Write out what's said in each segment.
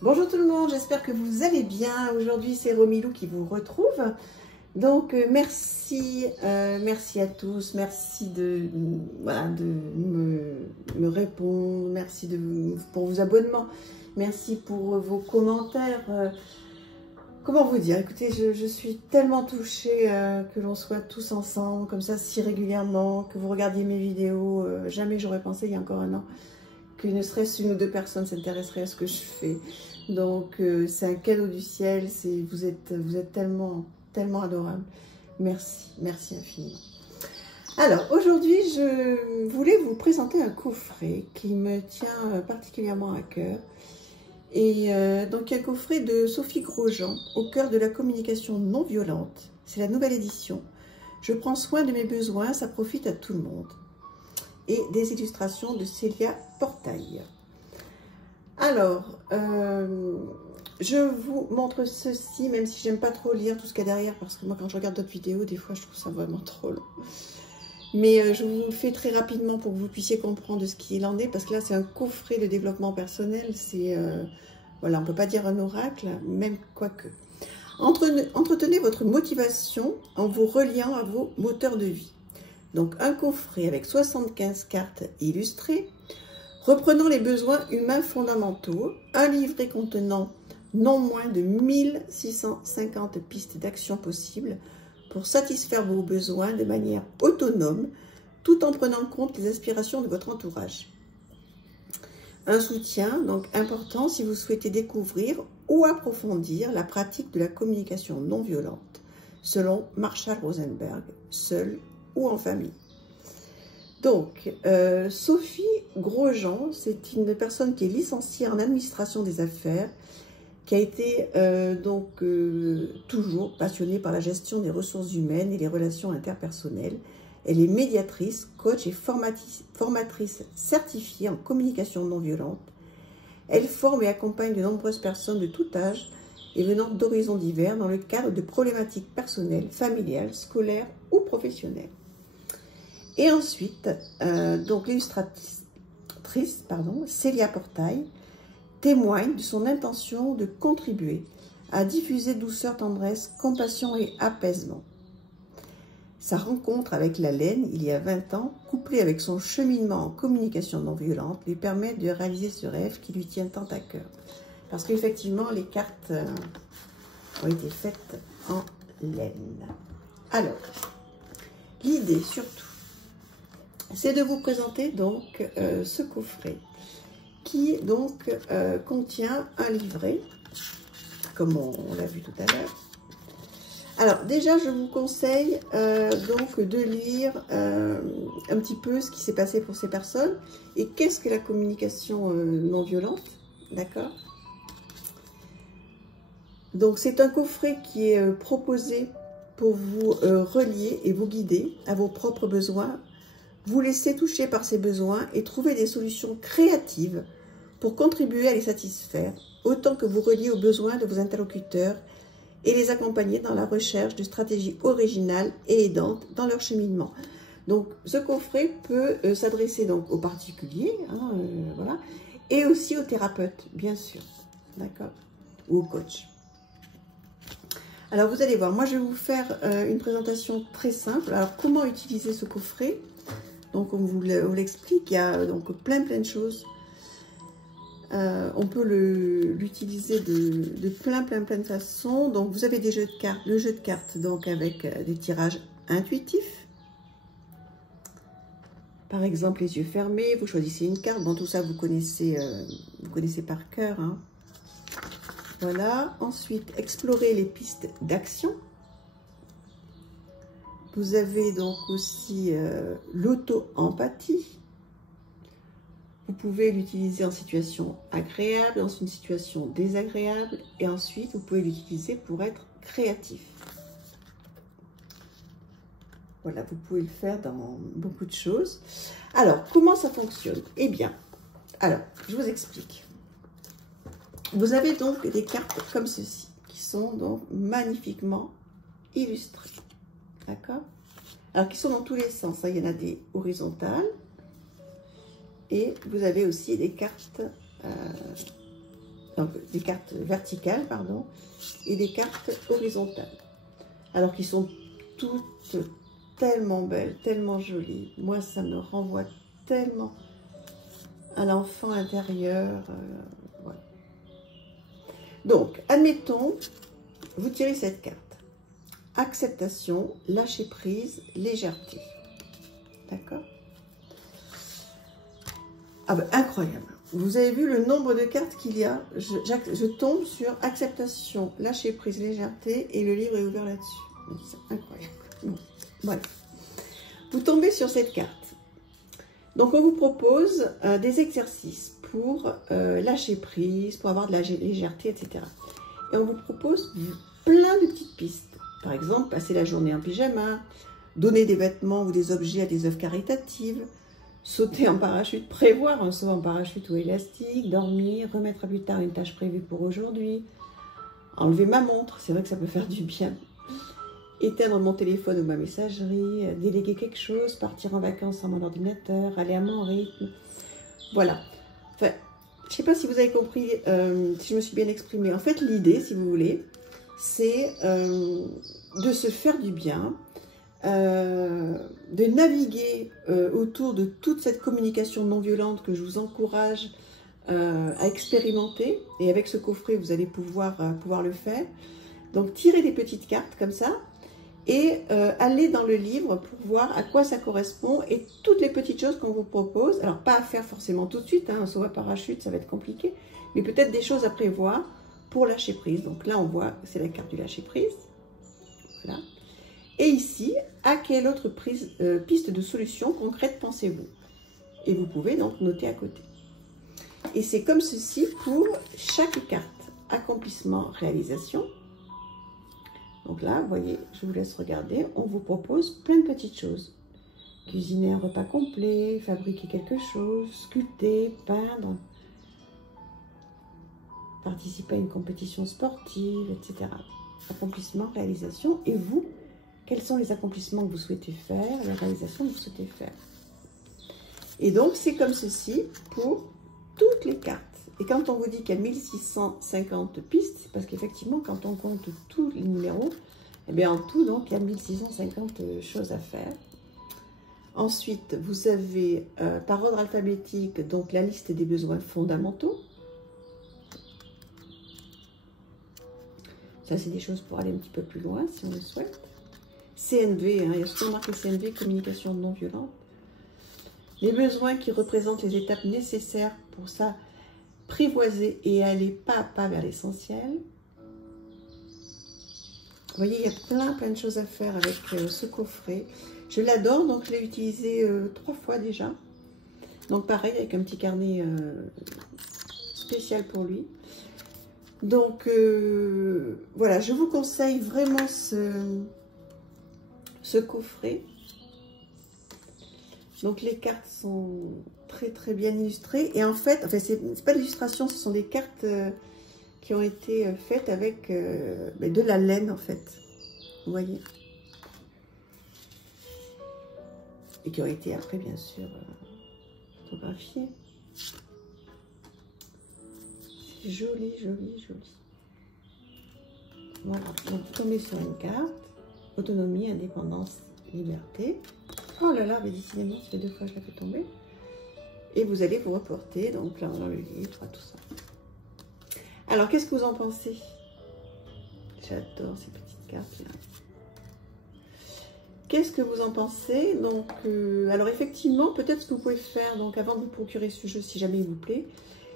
Bonjour tout le monde, j'espère que vous allez bien. Aujourd'hui, c'est Romilou qui vous retrouve. Donc, merci à tous. Merci de me répondre. Merci pour vos abonnements. Merci pour vos commentaires. Comment vous dire? Écoutez, je suis tellement touchée que l'on soit tous ensemble, comme ça, si régulièrement, que vous regardiez mes vidéos. Jamais j'aurais pensé, il y a encore un an, que ne serait-ce une ou deux personnes s'intéresseraient à ce que je fais. Donc, c'est un cadeau du ciel. Vous êtes tellement adorable. Merci, merci infiniment. Alors, aujourd'hui, je voulais vous présenter un coffret qui me tient particulièrement à cœur. Et donc, un coffret de Sophie Grosjean, au cœur de la communication non violente. C'est la nouvelle édition. Je prends soin de mes besoins, ça profite à tout le monde. Et des illustrations de Célia Portail. Alors, je vous montre ceci, même si j'aime pas trop lire tout ce qu'il y a derrière, parce que moi, quand je regarde d'autres vidéos, des fois, je trouve ça vraiment trop long. Mais je vous le fais très rapidement pour que vous puissiez comprendre de ce qu'il en est, parce que là, c'est un coffret de développement personnel. C'est, voilà, on ne peut pas dire un oracle, même quoique. Entretenez votre motivation en vous reliant à vos moteurs de vie. Donc, un coffret avec 75 cartes illustrées, reprenant les besoins humains fondamentaux, un livret contenant non moins de 1650 pistes d'action possibles pour satisfaire vos besoins de manière autonome, tout en prenant en compte les aspirations de votre entourage. Un soutien, donc important si vous souhaitez découvrir ou approfondir la pratique de la communication non violente, selon Marshall Rosenberg, seul ou en famille. Donc, Sophie Grosjean, c'est une personne qui est licenciée en administration des affaires, qui a été toujours passionnée par la gestion des ressources humaines et les relations interpersonnelles. Elle est médiatrice, coach et formatrice certifiée en communication non violente. Elle forme et accompagne de nombreuses personnes de tout âge et venant d'horizons divers dans le cadre de problématiques personnelles, familiales, scolaires ou professionnelles. Et ensuite, donc l'illustratrice, Célia Portail, témoigne de son intention de contribuer à diffuser douceur, tendresse, compassion et apaisement. Sa rencontre avec la laine, il y a 20 ans, couplée avec son cheminement en communication non violente, lui permet de réaliser ce rêve qui lui tient tant à cœur. Parce qu'effectivement, les cartes ont été faites en laine. Alors, l'idée surtout, c'est de vous présenter donc ce coffret qui donc contient un livret, comme on l'a vu tout à l'heure. Alors déjà, je vous conseille donc de lire un petit peu ce qui s'est passé pour ces personnes et qu'est-ce que la communication non violente, d'accord? Donc c'est un coffret qui est proposé pour vous relier et vous guider à vos propres besoins, vous laisser toucher par ces besoins et trouver des solutions créatives pour contribuer à les satisfaire, autant que vous reliez aux besoins de vos interlocuteurs et les accompagner dans la recherche de stratégies originales et aidantes dans leur cheminement. Donc, ce coffret peut s'adresser donc aux particuliers, hein, voilà, et aussi aux thérapeutes, bien sûr, d'accord, ou aux coachs. Alors, vous allez voir, moi, je vais vous faire une présentation très simple. Alors, comment utiliser ce coffret? Donc, on vous l'explique, il y a donc plein de choses. On peut l'utiliser de plein de façons. Donc, vous avez des jeux de cartes, le jeu de cartes donc avec des tirages intuitifs. Par exemple, les yeux fermés, vous choisissez une carte. Bon, tout ça, vous connaissez par cœur, hein. Voilà. Ensuite, explorer les pistes d'action. Vous avez donc aussi l'auto-empathie. Vous pouvez l'utiliser en situation agréable, dans une situation désagréable. Et ensuite, vous pouvez l'utiliser pour être créatif. Voilà, vous pouvez le faire dans beaucoup de choses. Alors, comment ça fonctionne? Eh bien, alors, je vous explique. Vous avez donc des cartes comme ceci, qui sont donc magnifiquement illustrées. D'accord? Alors, qui sont dans tous les sens. Hein. Il y en a des horizontales. Et vous avez aussi des cartes donc des cartes verticales, pardon, et des cartes horizontales. Alors qu'ils sont toutes tellement belles, tellement jolies. Moi, ça me renvoie tellement à l'enfant intérieur. Voilà. Donc, admettons, vous tirez cette carte. Acceptation, lâcher prise, légèreté. D'accord? Ah ben, incroyable. Vous avez vu le nombre de cartes qu'il y a. Je tombe sur acceptation, lâcher prise, légèreté et le livre est ouvert là-dessus. C'est incroyable. Bon, voilà. Vous tombez sur cette carte. Donc, on vous propose des exercices pour lâcher prise, pour avoir de la légèreté, etc. Et on vous propose plein de petites pistes. Par exemple, passer la journée en pyjama, donner des vêtements ou des objets à des œuvres caritatives, sauter en parachute, prévoir un saut en parachute ou élastique, dormir, remettre à plus tard une tâche prévue pour aujourd'hui, enlever ma montre, c'est vrai que ça peut faire du bien, éteindre mon téléphone ou ma messagerie, déléguer quelque chose, partir en vacances sans mon ordinateur, aller à mon rythme. Voilà. Enfin, je ne sais pas si vous avez compris, si je me suis bien exprimée. En fait, l'idée, si vous voulez, c'est de se faire du bien, de naviguer autour de toute cette communication non violente que je vous encourage à expérimenter. Et avec ce coffret, vous allez pouvoir le faire. Donc, tirez des petites cartes comme ça et allez dans le livre pour voir à quoi ça correspond et toutes les petites choses qu'on vous propose. Alors, pas à faire forcément tout de suite, hein, un saut à parachute, ça va être compliqué, mais peut-être des choses à prévoir pour lâcher prise. Donc là, on voit, c'est la carte du lâcher prise. Voilà. Et ici, à quelle autre piste de solution concrète pensez-vous? Et vous pouvez donc noter à côté. Et c'est comme ceci pour chaque carte. Accomplissement, réalisation. Donc là, vous voyez, je vous laisse regarder. On vous propose plein de petites choses. Cuisiner un repas complet, fabriquer quelque chose, sculpter, peindre, participer à une compétition sportive, etc. Accomplissement, réalisation. Et vous, quels sont les accomplissements que vous souhaitez faire, les réalisations que vous souhaitez faire? Et donc, c'est comme ceci pour toutes les cartes. Et quand on vous dit qu'il y a 1650 pistes, c'est parce qu'effectivement, quand on compte tous les numéros, eh bien, en tout, donc, il y a 1650 choses à faire. Ensuite, vous avez, par ordre alphabétique, donc la liste des besoins fondamentaux. Ça, c'est des choses pour aller un petit peu plus loin, si on le souhaite. CNV, hein, il y a souvent marqué CNV, communication non violente. Les besoins qui représentent les étapes nécessaires pour s'apprivoiser et aller pas à pas vers l'essentiel. Vous voyez, il y a plein de choses à faire avec ce coffret. Je l'adore, donc je l'ai utilisé 3 fois déjà. Donc pareil, avec un petit carnet spécial pour lui. Donc voilà, je vous conseille vraiment ce coffret. Donc les cartes sont très bien illustrées. Et en fait, enfin, c'est pas de l'illustration, ce sont des cartes qui ont été faites avec de la laine en fait. Vous voyez? Et qui ont été après bien sûr photographiées. C'est joli. Voilà, donc vous tombez sur une carte. Autonomie, indépendance, liberté. Oh là là, mais décidément, ça fait 2 fois que je la fais tomber. Et vous allez vous reporter, donc là, dans le livre, tout ça. Alors, qu'est-ce que vous en pensez? J'adore ces petites cartes-là. Qu'est-ce que vous en pensez? Donc, alors effectivement, peut-être ce que vous pouvez faire, donc avant de vous procurer ce jeu, si jamais il vous plaît,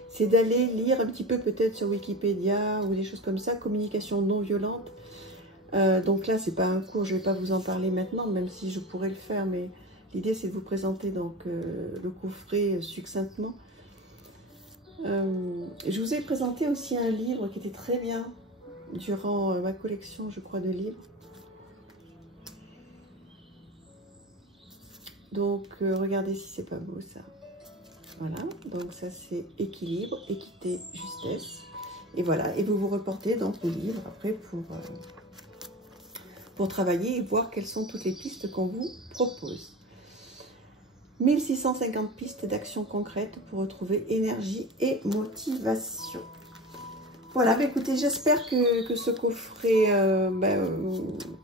c'est d'aller lire un petit peu peut-être sur Wikipédia ou des choses comme ça, communication non violente. Donc là, c'est pas un cours, je vais pas vous en parler maintenant, même si je pourrais le faire, mais l'idée c'est de vous présenter donc le coffret succinctement. Je vous ai présenté aussi un livre qui était très bien durant ma collection, je crois, de livres. Donc regardez si c'est pas beau ça. Voilà, donc ça c'est équilibre, équité, justesse. Et voilà, et vous vous reportez donc au livre après pour travailler et voir quelles sont toutes les pistes qu'on vous propose. 1650 pistes d'action concrète pour retrouver énergie et motivation. Voilà, bah, écoutez, j'espère que ce coffret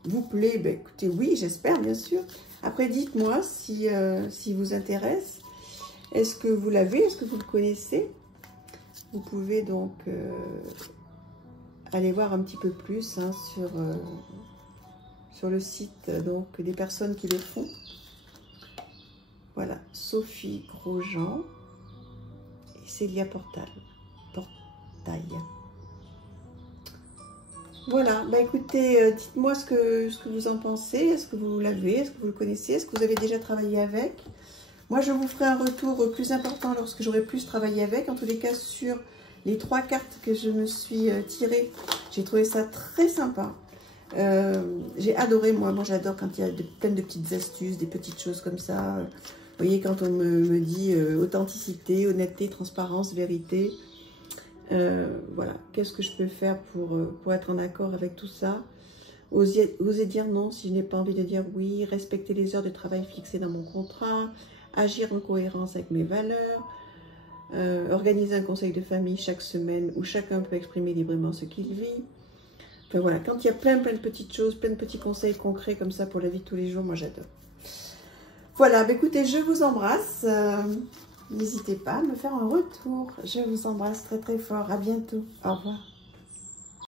vous plaît. Bah, écoutez, oui, j'espère, bien sûr. Après, dites-moi si vous intéresse. Est-ce que vous l'avez? Est-ce que vous le connaissez? Vous pouvez donc aller voir un petit peu plus hein, sur le site donc, des personnes qui le font. Voilà, Sophie Grosjean et Célia Portail. Voilà, bah écoutez, dites-moi ce que vous en pensez. Est-ce que vous l'avez? Est-ce que vous le connaissez? Est-ce que vous avez déjà travaillé avec? Moi, je vous ferai un retour plus important lorsque j'aurai plus travaillé avec. En tous les cas, sur les 3 cartes que je me suis tirées, j'ai trouvé ça très sympa. J'ai adoré, moi j'adore quand il y a plein de petites astuces, des petites choses comme ça. Vous voyez, quand on me dit authenticité, honnêteté, transparence, vérité. Voilà, qu'est-ce que je peux faire pour être en accord avec tout ça? Oser dire non si je n'ai pas envie de dire oui, respecter les heures de travail fixées dans mon contrat, agir en cohérence avec mes valeurs, organiser un conseil de famille chaque semaine où chacun peut exprimer librement ce qu'il vit. Enfin voilà, quand il y a plein de petites choses, plein de petits conseils concrets comme ça pour la vie de tous les jours, moi j'adore. Voilà, bah écoutez, je vous embrasse. N'hésitez pas à me faire un retour. Je vous embrasse très très fort. À bientôt. Au revoir.